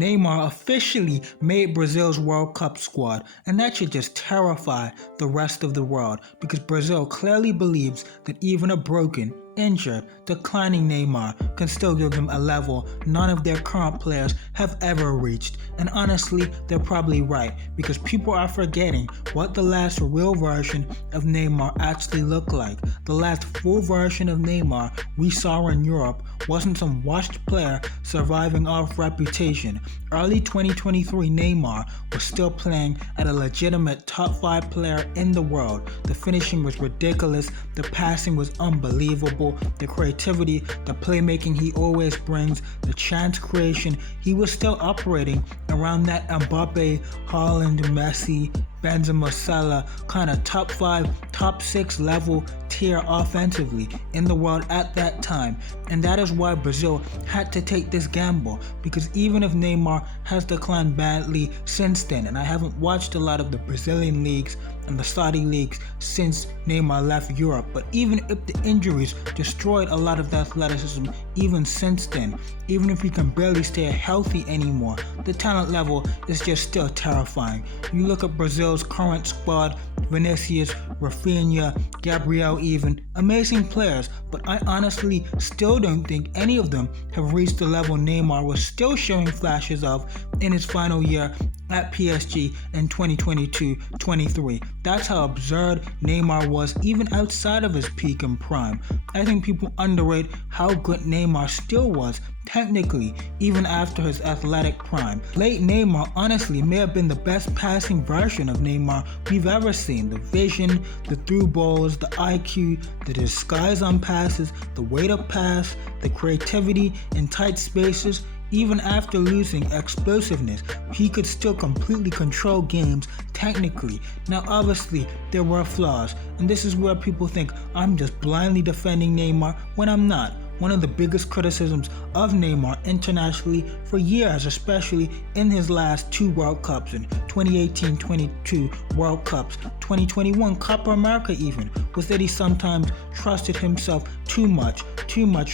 Neymar officially made Brazil's World Cup squad, and that should just terrify the rest of the world because Brazil clearly believes that even a broken, injured, declining Neymar can still give them a level none of their current players have ever reached. And honestly, they're probably right because people are forgetting what the last real version of Neymar actually looked like. The last full version of Neymar we saw in Europe wasn't some washed player surviving off reputation. Early 2023 Neymar was still playing at a legitimate top 5 player in the world. The finishing was ridiculous, the passing was unbelievable, the creativity, the playmaking he always brings, the chance creation, he was still operating around that Mbappe, Haaland, Messi, Benzema, Salah kind of top 5, top 6 level tier offensively in the world at that time. And that is why Brazil had to take this gamble, because even if Neymar has declined badly since then, and I haven't watched a lot of the Brazilian leagues and the Saudi leagues since Neymar left Europe, but even if the injuries destroyed a lot of the athleticism even since then, even if he can barely stay healthy anymore, the talent level is just still terrifying. You look at Brazil's current squad, Vinicius, Rafinha, Gabriel even, amazing players, but I honestly still don't think any of them have reached the level Neymar was still showing flashes of in his final year at PSG in 2022-23. That's how absurd Neymar was even outside of his peak and prime. I think people underrate how good Neymar still was technically even after his athletic prime. Late Neymar honestly may have been the best passing version of Neymar we've ever seen. The vision, the through balls, the IQ, the disguise on passes, the way to pass, the creativity in tight spaces. Even after losing explosiveness, he could still completely control games technically. Now obviously there were flaws, and this is where people think I'm just blindly defending Neymar when I'm not. One of the biggest criticisms of Neymar internationally for years, especially in his last 2 World Cups, in 2018-22 World Cups, 2021 Copa America even, was that he sometimes trusted himself too much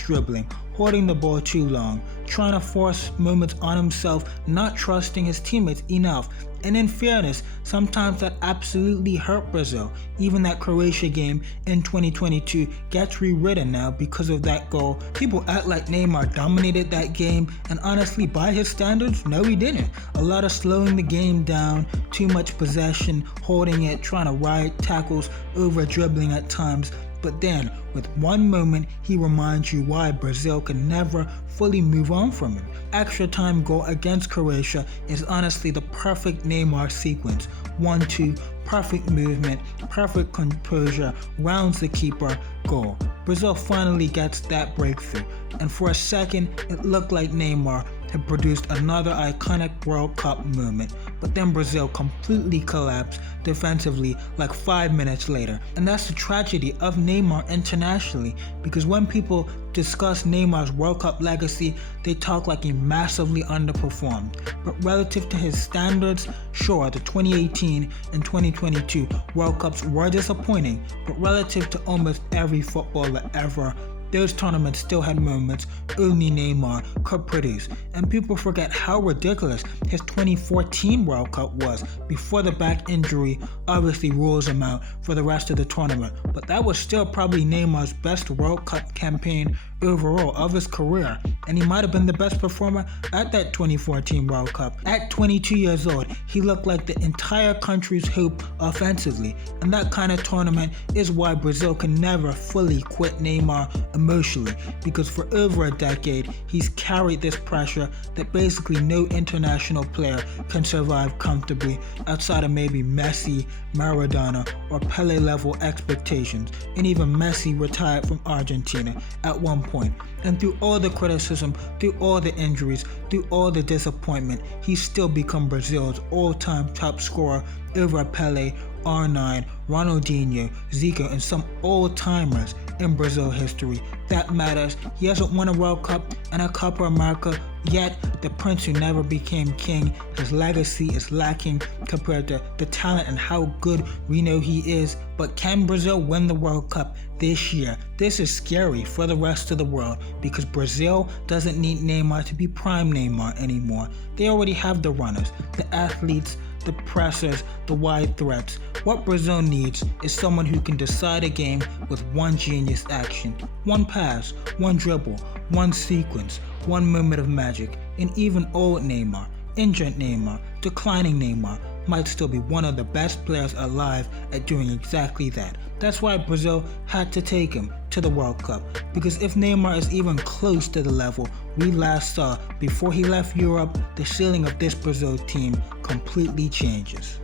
dribbling, holding the ball too long, trying to force moments on himself, not trusting his teammates enough. And in fairness, sometimes that absolutely hurt Brazil. Even that Croatia game in 2022 gets rewritten now because of that goal. People act like Neymar dominated that game, and honestly, by his standards, no he didn't. A lot of slowing the game down, too much possession, holding it, trying to ride tackles, over dribbling at times. But then, with one moment, he reminds you why Brazil can never fully move on from him. Extra time goal against Croatia is honestly the perfect Neymar sequence. 1-2, perfect movement, perfect composure, rounds the keeper, goal. Brazil finally gets that breakthrough, and for a second, it looked like Neymar had produced another iconic World Cup moment, but then Brazil completely collapsed defensively like 5 minutes later. And that's the tragedy of Neymar internationally, because when people discuss Neymar's World Cup legacy, they talk like he massively underperformed. But relative to his standards, sure, the 2018 and 2022 World Cups were disappointing, but relative to almost every footballer ever, those tournaments still had moments only Neymar could produce, and people forget how ridiculous his 2014 World Cup was before the back injury obviously rules him out for the rest of the tournament. But that was still probably Neymar's best World Cup campaign overall of his career, and he might have been the best performer at that 2014 World Cup. At 22 years old, he looked like the entire country's hope offensively, and that kind of tournament is why Brazil can never fully quit Neymar emotionally, because for over a decade, he's carried this pressure that basically no international player can survive comfortably outside of maybe Messi, Maradona, or Pele level expectations, and even Messi retired from Argentina at one point. And through all the criticism, through all the injuries, through all the disappointment, he's still become Brazil's all-time top scorer over Pele, R9, Ronaldinho, Zico, and some old-timers in Brazil history. That matters. He hasn't won a World Cup and a Copa America Yet, the prince who never became king, his legacy is lacking compared to the talent and how good we know he is. But can Brazil win the World Cup this year? This is scary for the rest of the world because Brazil doesn't need Neymar to be prime Neymar anymore. They already have the runners, the athletes, the pressers, the wide threats. What Brazil needs is someone who can decide a game with one genius action, one pass, one dribble, one sequence, one moment of magic. And even old Neymar, injured Neymar, declining Neymar might still be one of the best players alive at doing exactly that. That's why Brazil had to take him to the World Cup, because if Neymar is even close to the level we last saw before he left Europe, the ceiling of this Brazil team completely changes.